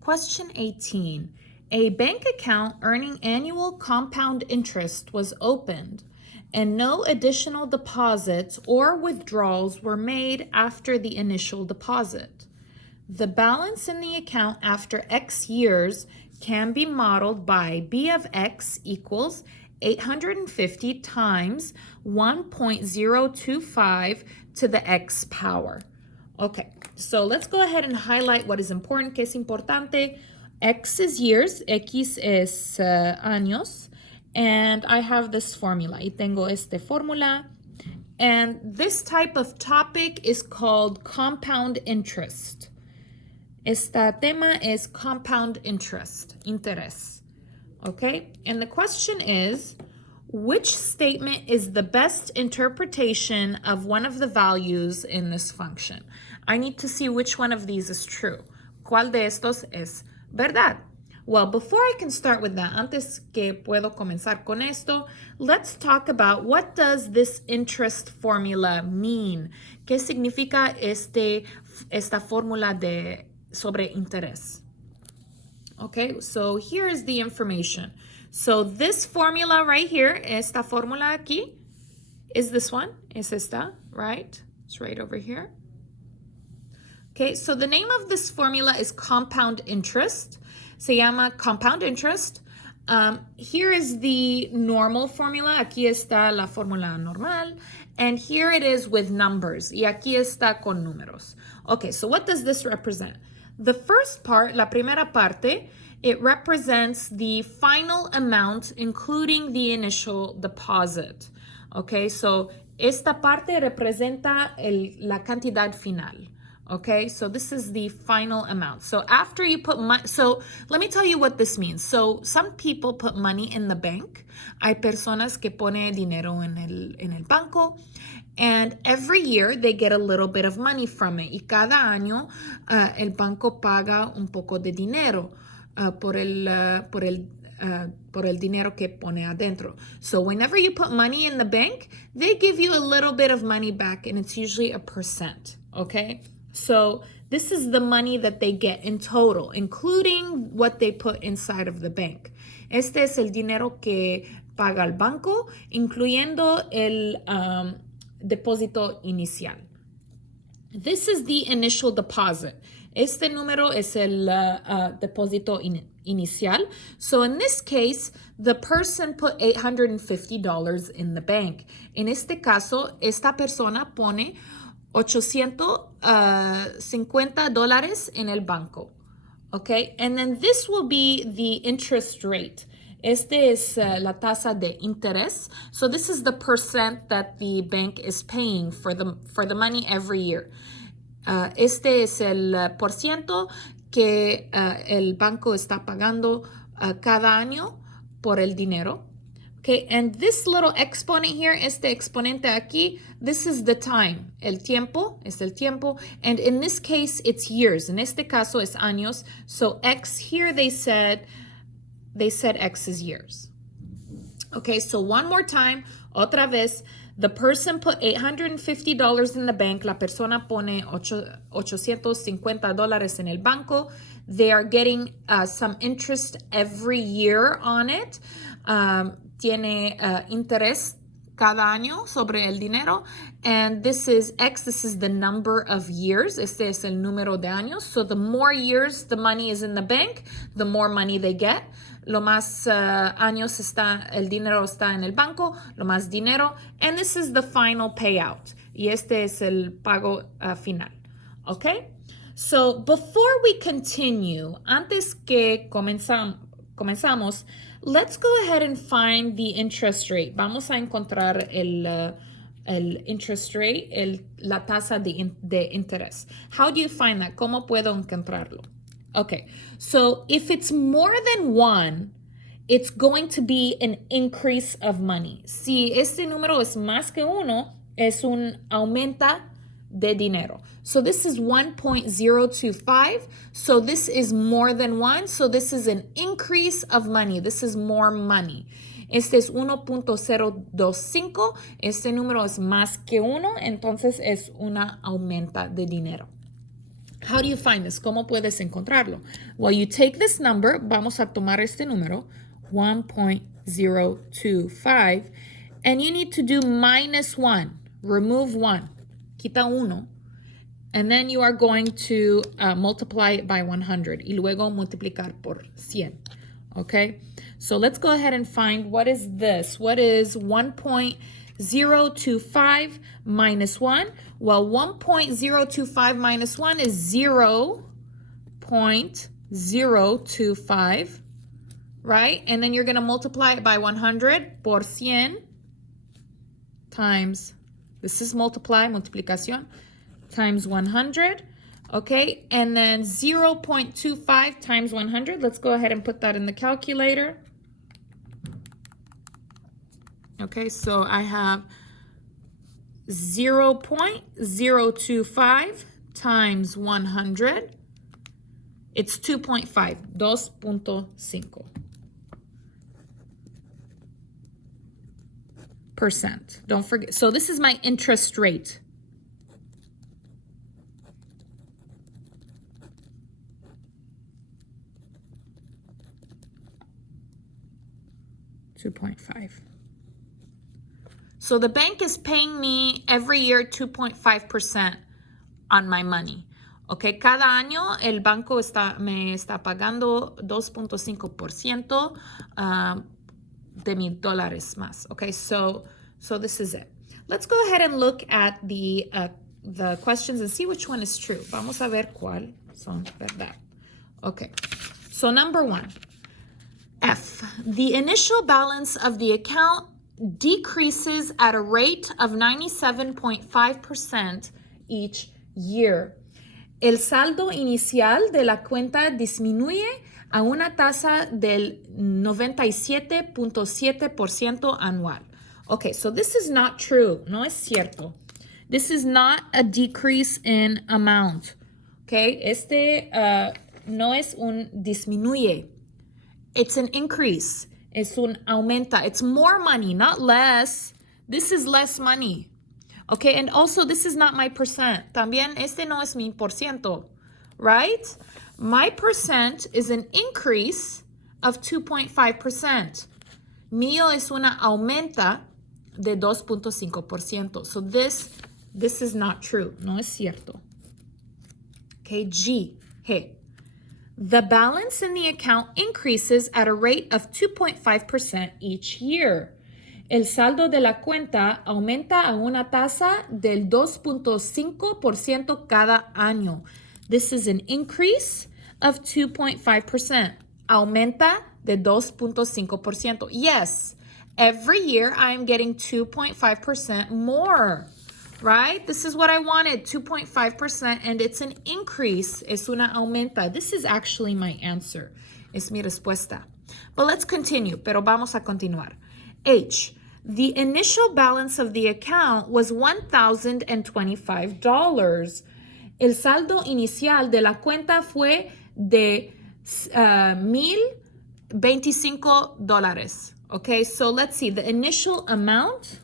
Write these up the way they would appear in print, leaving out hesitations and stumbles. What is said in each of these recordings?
Question 18. A bank account earning annual compound interest was opened, and no additional deposits or withdrawals were made after the initial deposit. The balance in the account after X years can be modeled by B of X equals 850 times 1.025 to the X power. Okay, so let's go ahead and highlight what is important, que es importante. X is years, X es años, and I have this formula. Y tengo esta fórmula. And this type of topic is called compound interest. Este tema es compound interest, interés. Okay, and the question is, which statement is the best interpretation of one of the values in this function? I need to see which one of these is true. ¿Cuál de estos es verdad? Well, before I can start with that, antes que puedo comenzar con esto, let's talk about what does this interest formula mean? ¿Qué significa esta fórmula sobre interés? Okay, so here is the information. So this formula right here, esta fórmula aquí, is this one, es esta, right? It's right over here. Okay, so the name of this formula is compound interest. Se llama compound interest. Here is the normal formula. Aquí está la fórmula normal. And here it is with numbers. Y aquí está con números. Okay, so what does this represent? The first part, la primera parte, it represents the final amount, including the initial deposit. Okay, so esta parte representa la cantidad final. Okay, so this is the final amount. So after you put money, so let me tell you what this means. So some people put money in the bank. Hay personas que pone dinero en el banco. And every year they get a little bit of money from it. Y cada año el banco paga un poco de dinero por el dinero que pone adentro. So whenever you put money in the bank, they give you a little bit of money back, and it's usually a percent, okay? So this is the money that they get in total, including what they put inside of the bank. Este es el dinero que paga el banco, incluyendo el depósito inicial. This is the initial deposit. Este número es el depósito inicial. So in this case, the person put $850 in the bank. En este caso, esta persona pone $850 en el banco. Okay, and then this will be the interest rate. Este es la tasa de interés. So this is the percent that the bank is paying for the money every year. Este es el por ciento que el banco está pagando cada año por el dinero. Okay, and this little exponent here, este exponente aquí, this is the time. El tiempo es el tiempo. And in this case, it's years. En este caso es años. So X here, they said X is years. Okay, so one more time, otra vez, the person put $850 in the bank. La persona pone $850 en el banco. They are getting some interest every year on it. Tiene interés cada año sobre el dinero. And this is X, this is the number of years. Este es el número de años. So the more years the money is in the bank, the more money they get. Lo más años el dinero está en el banco, lo más dinero. And this is the final payout. Y este es el pago final. Okay? So before we continue, antes que comenzamos, let's go ahead and find the interest rate. Vamos a encontrar el interest rate, la tasa de interés. How do you find that? ¿Cómo puedo encontrarlo? Okay, so if it's more than one, it's going to be an increase of money. Si este número es más que uno, es un aumenta de dinero. So this is 1.025. So this is more than one. So this is an increase of money. This is more money. Este es 1.025. Este número es más que uno. Entonces es una aumenta de dinero. How do you find this? ¿Cómo puedes encontrarlo? Well, you take this number, vamos a tomar este número, 1.025, and you need to do minus 1, remove 1, quita 1, and then you are going to multiply it by 100, y luego multiplicar por 100, okay? So let's go ahead and find what is this. What is 1.025 minus 1? Well, 1.025 minus 1 is 0.025, right? And then you're going to multiply it by 100 por 100 times, this is multiplicación, times 100, okay? And then 0.25 times 100, let's go ahead and put that in the calculator. Okay, so I have 0.025 times 100. It's 2.5, 2.5%. Don't forget. So this is my interest rate. $2.5. So the bank is paying me every year 2.5% on my money. Okay, cada año el banco me está pagando 2.5% de mis dólares más. Okay, so this is it. Let's go ahead and look at the questions and see which one is true. Vamos a ver cuál son verdad. Okay, so number 1. F, the initial balance of the account decreases at a rate of 97.5% each year. El saldo inicial de la cuenta disminuye a una tasa del 97.7% anual. Okay, so this is not true. No es cierto. This is not a decrease in amount. Okay, no es un disminuye. It's an increase. Es un aumenta. It's more money, not less. This is less money. Okay, and also this is not my percent. También este no es mi por ciento, right? My percent is an increase of 2.5%. Mío es una aumenta de 2.5%. So this is not true. No es cierto. Okay, G. The balance in the account increases at a rate of 2.5% each year. El saldo de la cuenta aumenta a una tasa del 2.5% cada año. This is an increase of 2.5%. Aumenta de 2.5%. Yes, every year I am getting 2.5% more. Right? This is what I wanted, 2.5%, and it's an increase. Es una aumenta. This is actually my answer. Es mi respuesta. But let's continue, pero vamos a continuar. H, the initial balance of the account was $1,025. El saldo inicial de la cuenta fue de $1,025. Okay, so let's see. The initial amount...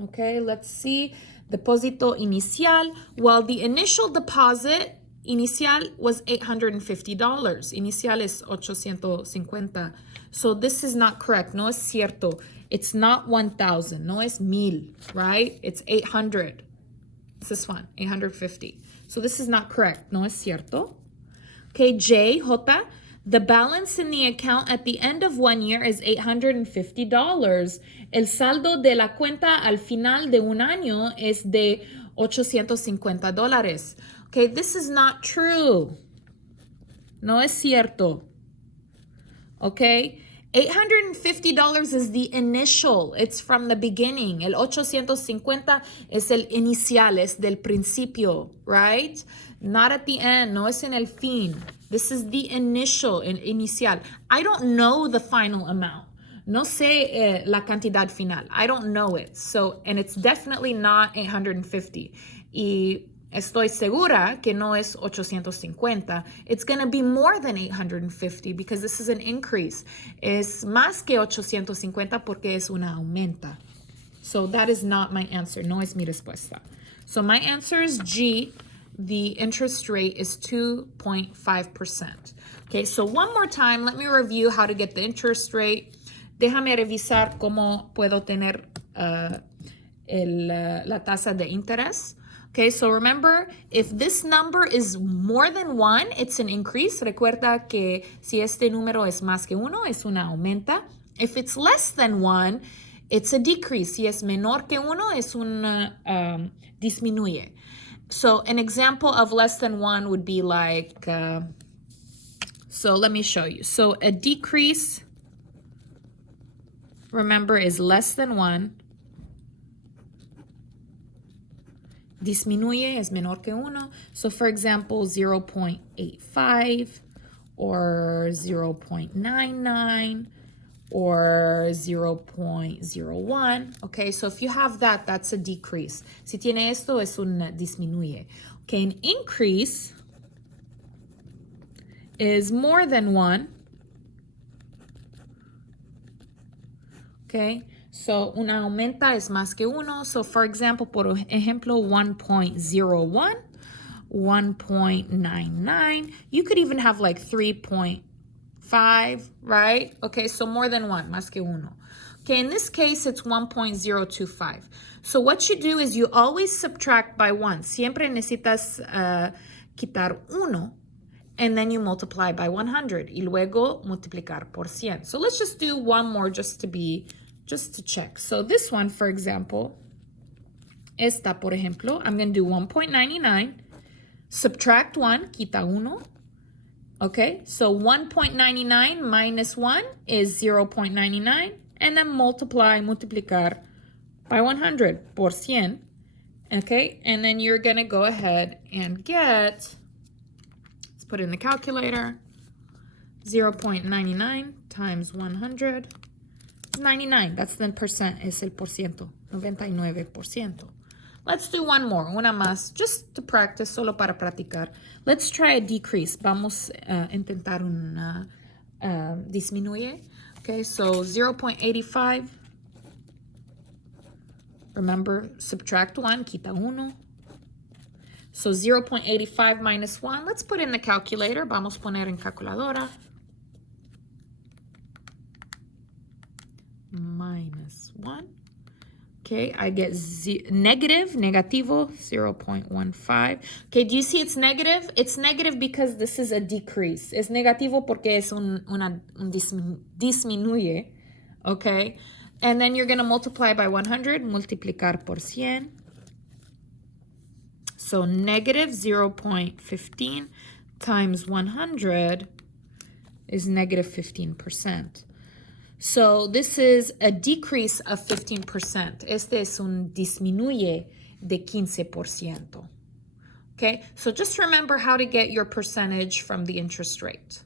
Okay, let's see. Depósito inicial. Well, the initial deposit inicial was $850. Inicial es 850. So this is not correct. No es cierto. It's not 1,000. No es 1,000, right? It's 800. This one, 850. So this is not correct. No es cierto. Okay, J, J. The balance in the account at the end of 1 year is $850. El saldo de la cuenta al final de un año es de $850. Okay, this is not true. No es cierto. Okay, $850 is the initial. It's from the beginning. El 850 es el inicial, es del principio, right? Not at the end. No es en el fin. This is the initial, el inicial. I don't know the final amount. No sé la cantidad final. I don't know it. So, and it's definitely not 850. Y estoy segura que no es 850. It's going to be more than 850 because this is an increase. Es más que 850 porque es una aumenta. So that is not my answer. No es mi respuesta. So my answer is G. the interest rate is 2.5%. Okay, so one more time, let me review how to get the interest rate. Déjame revisar cómo puedo tener la tasa de interés. Okay, so remember, if this number is more than 1, it's an increase. Recuerda que si este número es más que 1, es una aumenta. If it's less than 1, it's a decrease. Si es menor que 1, es una disminuye. So an example of less than 1 would be like, so let me show you. So a decrease, remember, is less than 1. Disminuye es menor que 1. So for example, 0.85 or 0.99 or 0.01. Okay, so if you have that, that's a decrease. Si tiene esto, es un disminuye. Okay, an increase is more than 1. Okay, so una aumenta es más que 1. So for example, por ejemplo, 1.01, 1.99. You could even have like 3.5, right? Okay, so more than 1, más que 1. Okay, in this case, it's 1.025. So what you do is you always subtract by 1. Siempre necesitas quitar 1. And then you multiply by 100 y luego multiplicar por 100. So let's just do one more just to check. So this one, for example, esta, por ejemplo, I'm going to do 1.99, subtract 1, quita 1. Okay, so 1.99 minus 1 is 0.99, and then multiplicar by 100 por 100. Okay, and then you're going to go ahead and get, put in the calculator, 0.99 times 100, 99, that's the percent, es el por ciento, 99%. Let's do one more, una más, just to practice, solo para practicar. Let's try a decrease. Vamos a intentar un disminuye. Okay, so 0.85. Remember, subtract 1, quita 1. So 0.85 minus 1, let's put in the calculator. Vamos a poner en calculadora. Minus 1. Okay, I get negativo 0.15. Okay, do you see it's negative? It's negative because this is a decrease. Es negativo porque es un disminuye. Okay, and then you're going to multiply by 100, multiplicar por 100. So negative 0.15 times 100 is negative 15%. So this is a decrease of 15%. Este es un disminuye de 15%. Okay, so just remember how to get your percentage from the interest rate.